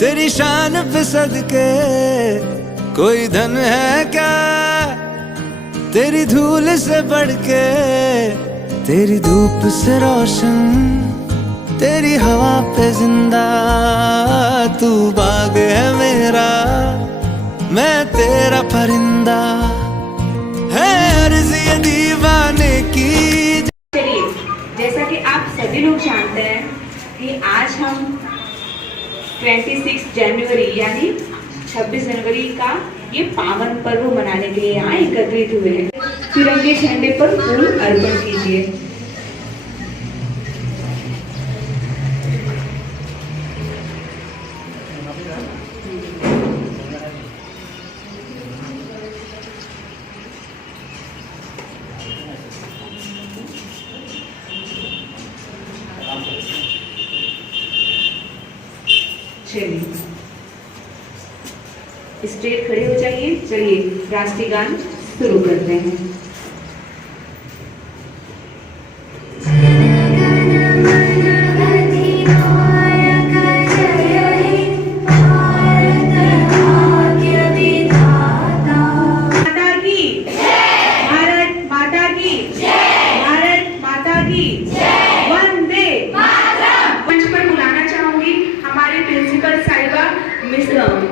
तेरी शान पे सदके कोई धन है क्या, तेरी धूल से बढ़ के, तेरी धूप से रोशन, तेरी हवा पे जिंदा। तू बाग है मेरा, मैं तेरा परिंदा, है अर्ज़ ये दीवाने की। चलिए, जैसा कि आप सभी लोग जानते हैं कि आज हम 26 जनवरी यानी 26 जनवरी का ये पावन पर्व मनाने के लिए यहाँ एकत्रित हुए हैं। तिरंगे झंडे पर फूल अर्पण कीजिए। चलिए, स्ट्रेट खड़े हो जाइए। चलिए, राष्ट्रीय गान शुरू करते हैं।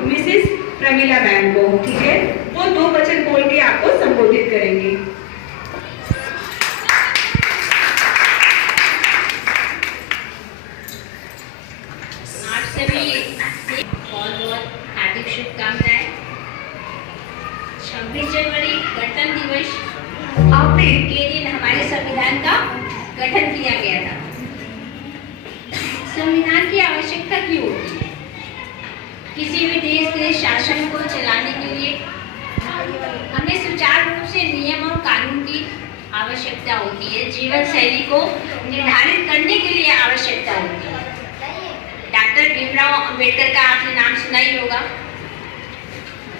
मिसेस प्रमिला मैम को, ठीक है, वो 2 वचन बोल के आपको संबोधित करेंगे। आप सभी बहुत बहुत हार्दिक शुभकामनाएं। 26 जनवरी गणतंत्र दिवस के दिन हमारे संविधान का गठन किया गया था। संविधान की आवश्यकता क्यों होती है? किसी भी देश के शासन को चलाने के लिए हमें सुचारू रूप से नियम और कानून की आवश्यकता होती है। जीवन शैली को निर्धारित करने के लिए आवश्यकता होती है। डॉक्टर भीमराव अंबेडकर का आपने नाम सुना ही होगा।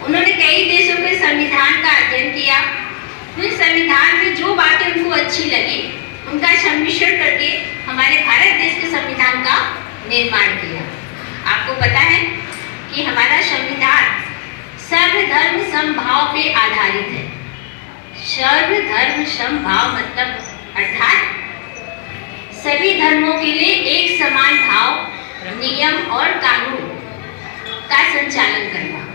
उन्होंने कई देशों के संविधान का अध्ययन किया। उस संविधान में जो बातें उनको अच्छी लगी उनका सम्मिश्रण करके हमारे भारत देश के संविधान का निर्माण किया। आपको पता है कि हमारा संविधान सर्वधर्म समभाव पे आधारित है। सर्वधर्म समभाव मतलब अर्थात सभी धर्मों के लिए एक समान भाव, नियम और कानून का संचालन करना।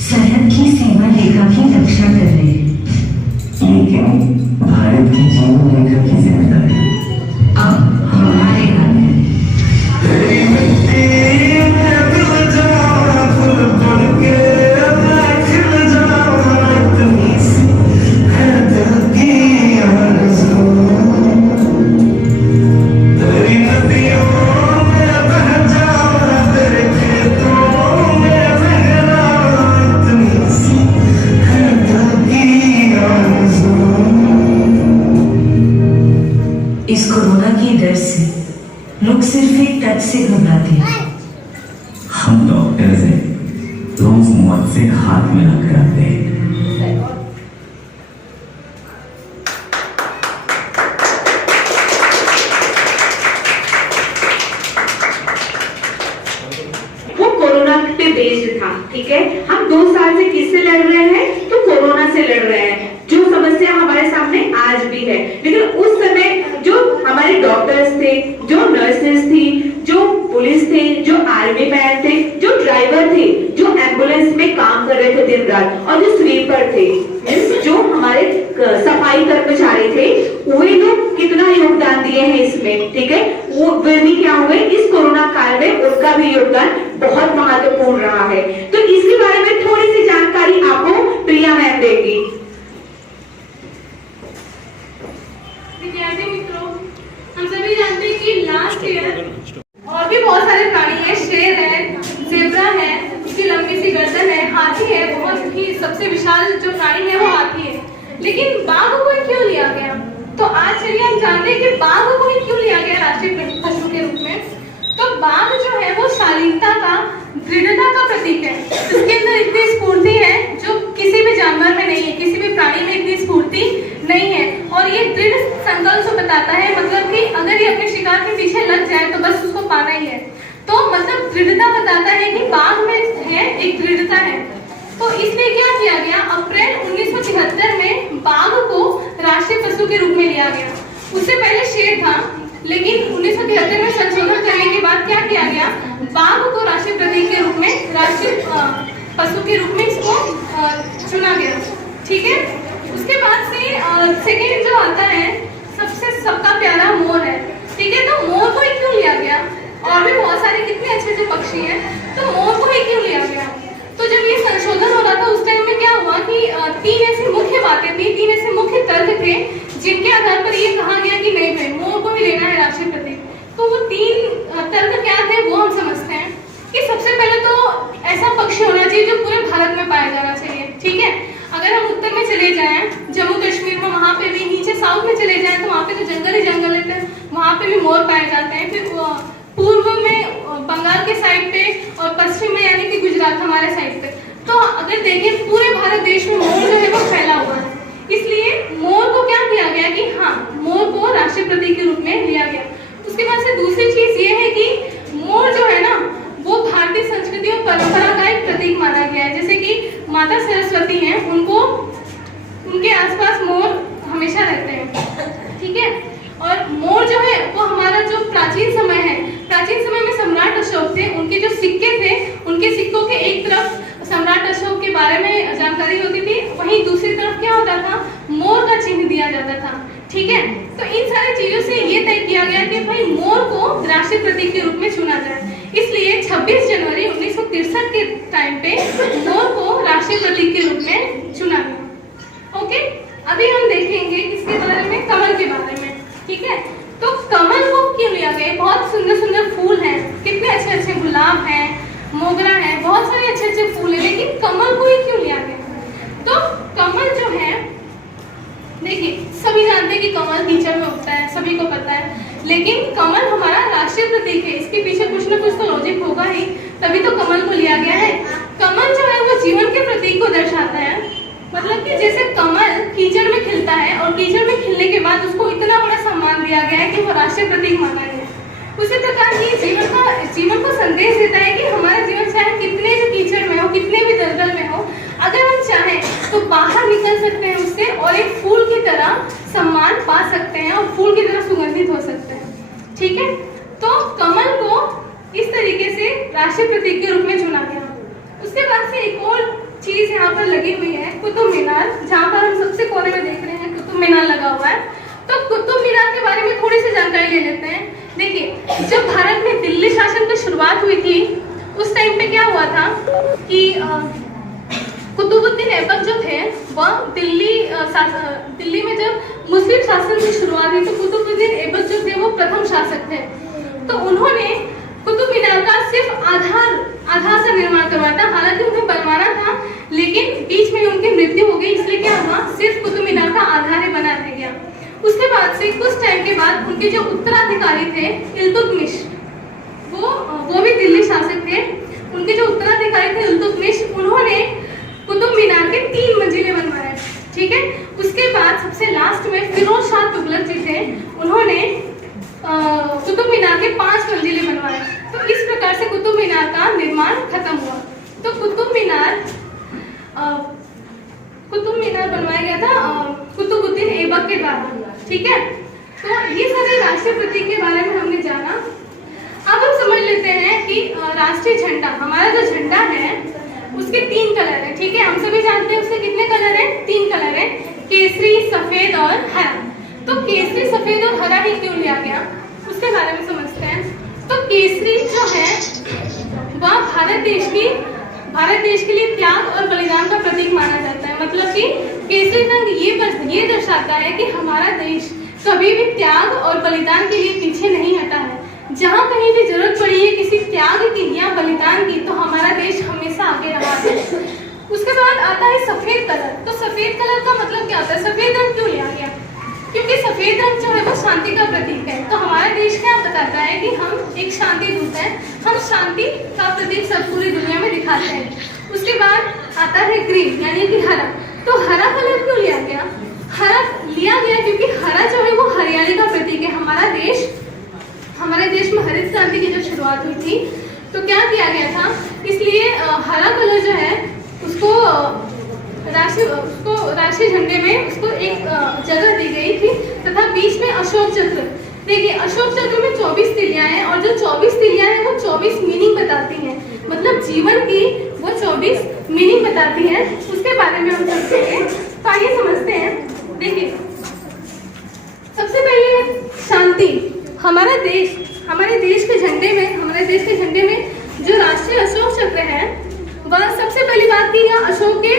सरहद की सीमा इस कोरोना के डर से लोग सिर्फ एक टच से घबराते हैं। हम डॉक्टर्स हैं, रोज मौत से हाथ मिलाकर आते हैं। वो कोरोना पे बेस्ड था, ठीक है। हम 2 साल से किससे लड़ रहे हैं? तो कोरोना से लड़ रहे हैं, जो समस्या हमारे सामने आज भी है। लेकिन उस समय जो हमारे डॉक्टर्स थे, जो नर्सेस थी, जो पुलिस थे, जो आर्मी मैन थे, जो ड्राइवर थे, जो एम्बुलेंस में काम कर रहे थे दिन रात, और जो स्वीपर थे, जो हमारे सफाई कर्मचारी थे, वे लोग कितना योगदान दिए हैं इसमें, ठीक है। वो भी क्या हुए इस कोरोना काल में, उनका भी योगदान बहुत महत्वपूर्ण रहा है। तो इसके बारे में थोड़ी सी जानकारी आपको प्रिया मैम देगी। विद्यार्थी मित्रों, हम सभी जानते हैं कि लास्ट ईयर और भी बहुत सारे प्राणी हैं। शेर है, जेब्रा है, उसकी लंबी सी गर्दन है, हाथी है, बहुत ही सबसे विशाल जो प्राणी है वो हाथी है। लेकिन बाघ को ही क्यों लिया गया? तो आज चलिए हम जानते हैं कि बाघ को ही क्यों लिया गया राष्ट्रीय पशु के रूप में। तो बाघ जो है वो शालीनता का, दृढ़ता का प्रतीक है। इसके अंदर इतनी स्फूर्ति है जो किसी भी जानवर में नहीं है, किसी भी प्राणी में इतनी स्फूर्ति नहीं है। और ये दृढ़ संकल्प से बताता है, मतलब कि अगर ये अपने शिकार के पीछे लग जाए तो बस उसको पाना ही है। तो मतलब दृढ़ता बताता है कि बाघ में है एक दृढ़ता है। तो इसलिए क्या किया गया, अप्रैल 1973 में बाघ को राष्ट्रीय पशु के रूप में लिया गया। उससे पहले शेर था, लेकिन 1973 में संशोधन करने के बाद क्या किया गया, बाघ को राष्ट्रीय प्रतीक के रूप में, राष्ट्रीय पशु के रूप में इसको चुना गया, ठीक है। उसके बाद से सेकेंड जो आता है, सबका प्यारा मोर है, ठीक है। तो मोर को ही क्यों लिया गया? और भी बहुत सारे कितने अच्छे अच्छे पक्षी हैं, तो मोर को ही क्यों लिया गया? तो जब ये संशोधन हो रहा था उस टाइम में क्या हुआ कि 3 ऐसी मुख्य बातें थी, 3 ऐसे मुख्य तर्क थे जिनके आधार पर ये कहा गया कि नहीं भाई मोर को ही लेना है राष्ट्रीय प्रतीक। तो वो 3 तर्क क्या थे वो हम समझते हैं कि सबसे पहले तो ऐसा पक्षी होना चाहिए जो पूरे भारत में पाया जाना चाहिए, ठीक है। अगर हम उत्तर में चले जाएं, जम्मू कश्मीर में, वहाँ पे भी, नीचे साउथ में चले जाएं तो वहाँ पे तो जंगल ही जंगल है, वहाँ पे भी मोर पाए जाते हैं। फिर पूर्व में बंगाल के साइड पे और पश्चिम में यानी कि गुजरात हमारे साइड पे, तो अगर देखें पूरे भारत देश में मोर जो है वो फैला हुआ है। इसलिए मोर को क्या किया गया कि हाँ, मोर को राष्ट्रीय प्रतीक के रूप में लिया गया। उसके बाद से दूसरी चीज ये है कि मोर जो है ना वो भारतीय संस्कृति और परंपरा का एक प्रतीक माना गया है। जैसे कि माता सरस्वती हैं, उनको उनके आसपास मोर हमेशा रहते हैं, ठीक है। और मोर जो है वो हमारा जो प्राचीन समय है, प्राचीन समय में सम्राट अशोक थे, उनके जो सिक्के थे, उनके सिक्कों के एक तरफ सम्राट अशोक के बारे में जानकारी होती थी, वहीं दूसरी तरफ क्या होता था, मोर का चिन्ह दिया जाता था, ठीक है। तो इन सारी चीजों से ये तय किया गया कि भाई मोर को राष्ट्रीय प्रतीक के रूप में चुना जाए। इसलिए 26 जनवरी 1963 के टाइम पे मोर को राष्ट्रीय प्रतीक के रूप में चुना गया। ओके, अभी हम देखेंगे किसके बारे में, कमल के बारे में, ठीक है। तो कमल को क्यों लिया गया? बहुत सुंदर सुंदर फूल हैं, कितने अच्छे अच्छे गुलाब हैं, मोगरा है, बहुत सारे अच्छे अच्छे फूल हैं, लेकिन कमल को ही क्यों लिया गया? तो कमल जो है, देखिए सभी जानते हैं कि कमल कीचड़ में उगता है, सभी को पता है, लेकिन कमल हमारा राष्ट्रीय प्रतीक है। इसके पीछे कुछ ना कुछ तो लॉजिक होगा ही, तभी तो कमल को लिया गया है। कमल जो है वो जीवन के प्रतीक को दर्शाता है। मतलब कि जैसे कमल कीचड़ में खिलता है और कीचड़ में खिलने के बाद उसको इतना बड़ा सम्मान दिया गया है कि वो राष्ट्रीय प्रतीक माना गया। उसी प्रकार ये जीवन को संदेश देता है कि हमारा जीवन चाहे कितने भी कीचड़ में हो, कितने भी दलदल में हो, अगर हम चाहें तो बाहर निकल सकते हैं उससे और एक फूल की तरह सम्मान पा सकते हैं और फूल की तरह सुगंधित हो सकते हैं, ठीक है। तो कमल को इस तरीके से राष्ट्रीय प्रतीक के रूप में चुना गया। उसके बाद से एक और चीज यहाँ पर लगी हुई है, कुतुब मीनार, जहाँ पर हम सबसे कोने में देख रहे हैं कुतुब मीनार लगा हुआ है। तो कुतुब मीनार के बारे में थोड़ी सी जानकारी ले लेते हैं। देखिए, जब भारत में दिल्ली शासन की शुरुआत हुई थी उस टाइम पे क्या हुआ था कि कुतुबुद्दीन ऐबक जो थे वह दिल्ली में जब मुस्लिम शासन की शुरुआत हुई तो कुतुबुद्दीन ऐबक जो थे वो प्रथम शासक थे। तो उन्होंने कुतुब मीनार का सिर्फ आधार से निर्माण करवाया था। हालांकि उन्हें बनवाना था लेकिन बीच में उनकी मृत्यु हो गई, इसलिए क्या हुआ, सिर्फ कुतुब मीनार का आधार ही बना रह गया। उसके बाद से कुछ टाइम के बाद उनके जो उत्तराधिकारी थे इल्तुतमिश, वो भी दिल्ली शासक थे। उनके जो उत्तराधिकारी थे इल्तुतमिश, उन्होंने कुतुब मीनार के 3 मंजिले बनवाए, ठीक है। उसके बाद सबसे लास्ट में फिरोज शाह तुगलक जी थे, उन्होंने कुतुब मीनार के 5 मंजिले बनवाए। तो इस प्रकार से कुतुब मीनार का निर्माण खत्म हुआ। तो कुतुब मीनार बनवाया गया था कुतुबुद्दीन ऐबक के द्वारा, ठीक है। तो ये सारे राष्ट्रीय प्रतीक के बारे में हमने जाना। अब हम समझ लेते हैं कि राष्ट्रीय झंडा, हमारा जो झंडा है उसके 3 कलर है, ठीक है। हम सभी जानते हैं उसके कितने कलर हैं? 3 कलर है, केसरी, सफेद और हरा। तो केसरी, सफेद और हरा ही क्यों लिया गया, उसके बारे में समझते हैं। तो केसरी जो है वह भारत देश के लिए त्याग और बलिदान का प्रतीक माना जाता है। मतलब कि केसरी रंग ये दर्शाता है कि हमारा देश कभी भी त्याग और बलिदान के लिए पीछे नहीं हटा है। जहाँ कहीं भी जरूरत पड़ी है किसी त्याग की या बलिदान की, तो हमारा देश हमेशा आगे रहा है। उसके बाद आता है सफेद कलर। तो सफेद कलर का मतलब क्या होता है? सफेद रंग क्यों लिया गया? क्योंकि सफेद रंग जो है वो शांति का प्रतीक है। तो हमारा देश क्या बताता है कि हम एक शांति दूत है, हम शांति का प्रतीक सब पूरी दुनिया में दिखाते हैं। उसके बाद आता है ग्रीन यानी कि हरा। तो हरा कलर क्यों लिया गया? हरा लिया गया क्योंकि हरा जो है वो हरियाली का प्रतीक है। हमारे देश में हरित क्रांति की जब शुरुआत हुई थी तो क्या किया गया था, इसलिए हरा कलर जो है उसको राष्ट्रीय झंडे में उसको एक जगह दी गई थी, तथा बीच में अशोक चक्र। देखिए अशोक चक्र में 24 तिलियां हैं और जो 24 तिलियां हैं वो 24 मीनिंग बताती हैं, मतलब जीवन की वो 24 मीनिंग बताती हैं। उसके बारे में हम समझेंगे, तो आइए समझते हैं। देखिए सबसे पहले शांति। हमारे देश के झंडे में जो राष्ट्रीय अशोक चक्र है वह सबसे पहली बात की यह अशोक के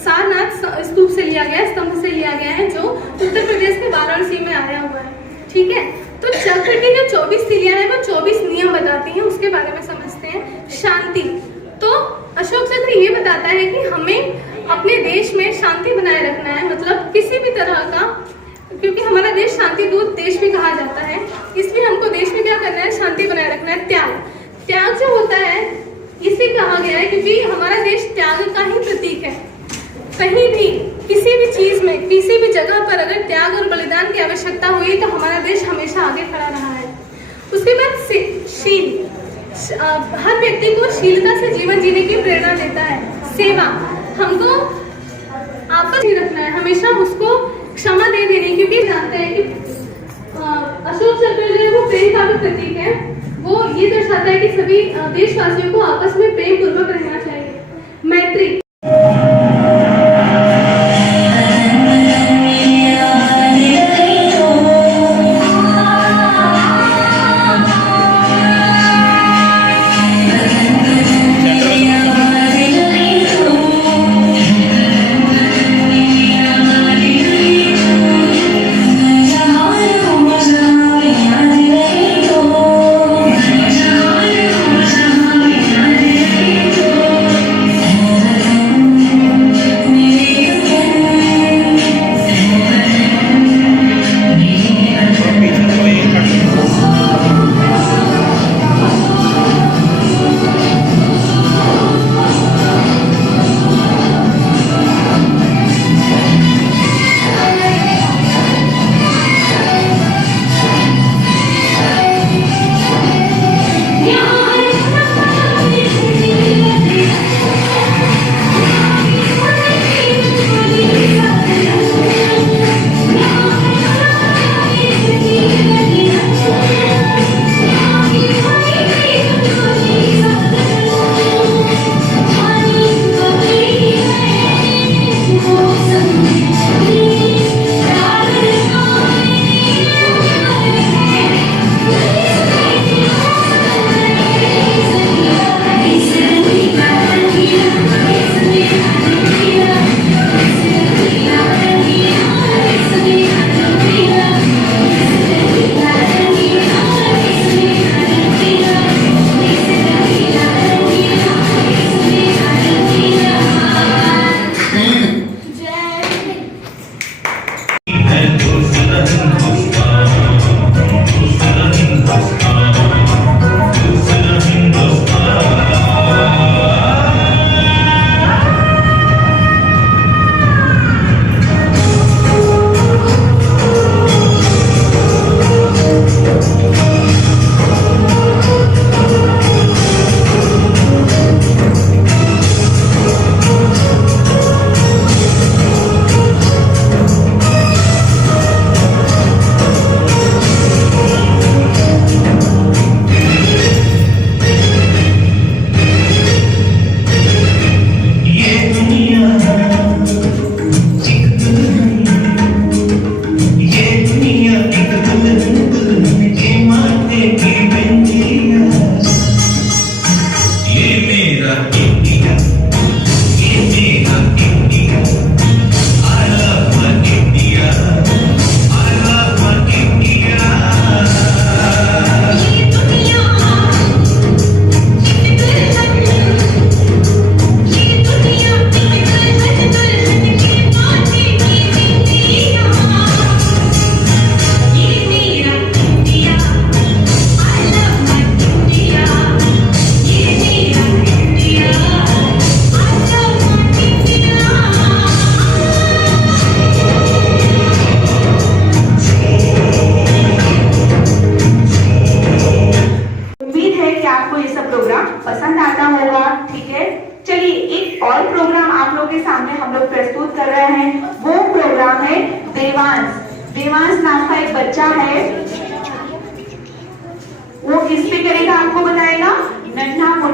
सारनाथ स्तूप से लिया गया, स्तंभ से लिया गया है, जो उत्तर प्रदेश के वाराणसी में आया हुआ है, ठीक है। तो चक्र की जो 24 तिलियां हैं वो 24 नियम बताती हैं, उसके बारे में समझते हैं। शांति, तो अशोक चक्र ये बताता है कि हमें अपने देश में शांति बनाए रखना है, मतलब किसी भी तरह का, क्योंकि हमारा देश शांति दूत देश भी कहा जाता है, इसलिए हमको देश में क्या करना है? शांति बनाए रखना है। त्याग जो होता है इसे कहा गया है क्योंकि हमारा देश त्याग का ही प्रतीक है। कहीं भी किसी भी चीज में किसी भी जगह पर अगर त्याग और बलिदान की आवश्यकता हुई तो हमारा देश हमेशा आगे खड़ा रहा है। उसके बाद शील, हर व्यक्ति को शीलता से जीवन जीने की प्रेरणा देता है। सेवा, हमको आपस में रखना है, हमेशा उसको क्षमा दे देनी, क्योंकि जानते हैं कि अशोक चक्र जो है वो प्रेम का भी प्रतीक है। वो ये दर्शाता है कि सभी देशवासियों को आपस में प्रेम पूर्वक रहना चाहिए। मैत्री,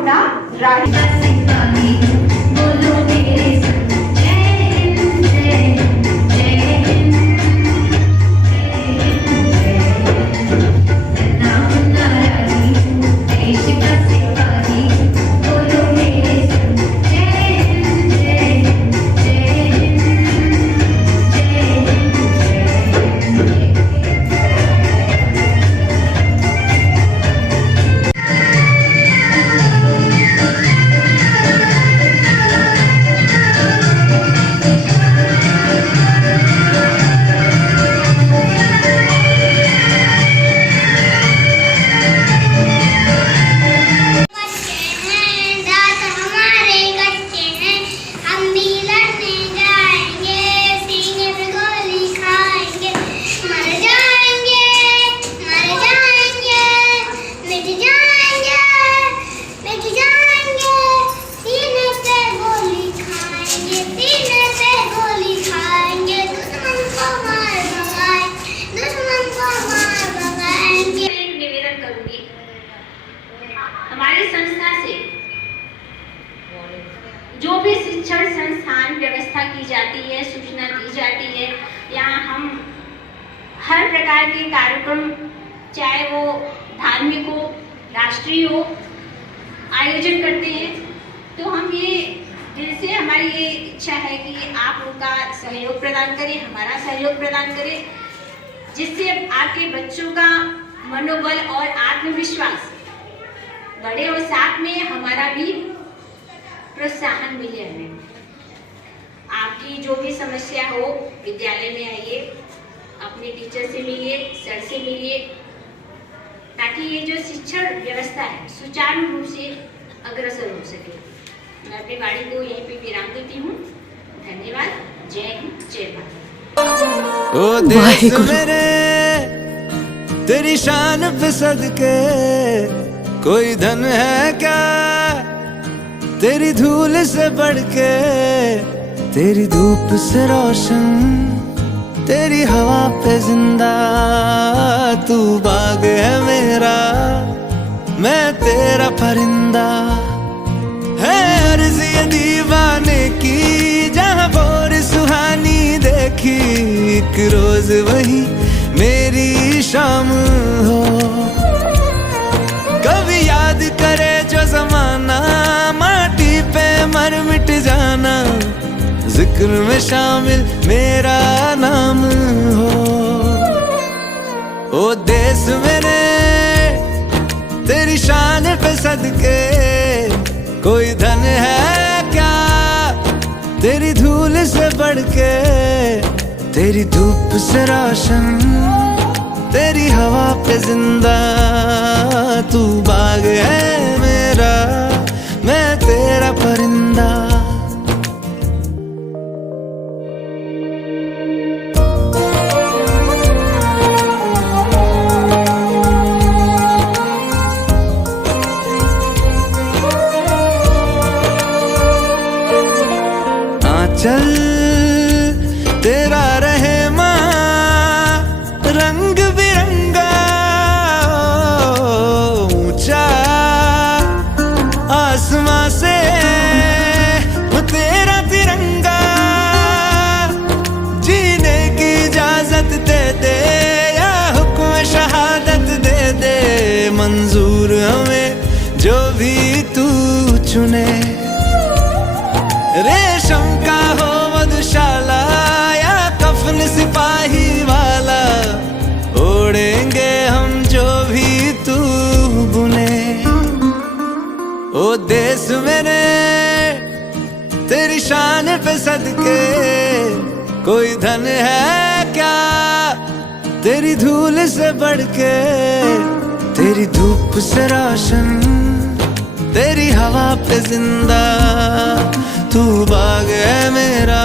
अपना राही बोलो मेरे संग जय हिंद जय हिंद जय हिंद नाराजी देश का सिपाही बोलो मेरे संग जय हिंद जय हिंद जय हिंद जय हिंद दांत हमारे कच्चे हैं, हम भी लड़ने जाएंगे, सीने पे गोली खाएंगे, मर जाएंगे, मिट जाएंगे, सीने पे गोली खाएंगे, दुश्मन को मार भगाएंगे। एक निवेदन करूंगी हमारी संस्था से जो भी शिक्षण संस्थान व्यवस्था की जाती है, सूचना दी जाती है, यहाँ हम हर प्रकार के कार्यक्रम चाहे वो धार्मिक हो, राष्ट्रीय हो, आयोजन करते हैं। तो हम ये दिल से हमारी ये इच्छा है कि आप उनका सहयोग प्रदान करें, हमारा सहयोग प्रदान करें, जिससे आपके बच्चों का मनोबल और आत्मविश्वास बढ़े और साथ में हमारा भी प्रोत्साहन मिले हमें। आपकी जो भी समस्या हो विद्यालय में आइए, अपने टीचर से मिलिए, सर से मिलिए, ताकि ये जो शिक्षण व्यवस्था है सुचारू रूप से अग्रसर हो सके। मैं अपनी वाणी को यहीं पे विराम देती हूँ। धन्यवाद। जय हिंद जय भारत। ओ देश मेरे तेरी शान पे सदके कोई धन है क्या तेरी धूल से बढ़ के, तेरी धूप से रोशन, तेरी हवा पे जिंदा, तू बाग है मेरा, मैं तेरा परिंदा। है अर्ज़ ये दीवाने की जहाँ बोर सुहानी देखी, एक रोज वही मेरी शाम हो। कभी याद करे जो जमाना, माटी पे मर मिट जाना, जिक्र में शामिल मेरा नाम हो। ओ देश मेरे तेरी शान पे सदके कोई धन है क्या तेरी धूल से बढ़ के, तेरी धूप से रोशन, तेरी हवा पे जिंदा, तू बाग है मेरा, मैं तेरा परिंदा। आंचल तेरा रहे रंग बिरंगा, ऊंचा आसमां से वो तेरा तिरंगा, जीने की इजाजत दे दे या हुक्म शहादत दे दे, मंजूर हमें जो भी तू चुने। रेशम का हो मधुशाला या कफन सिपाही वाला, ओढ़ेंगे हम जो भी तू बुने। ओ देश मेरे तेरी शान पे सदके कोई धन है क्या तेरी धूल से बढ़ के, तेरी धूप से रोशन, तेरी हवा पे जिंदा, तू बाग है मेरा,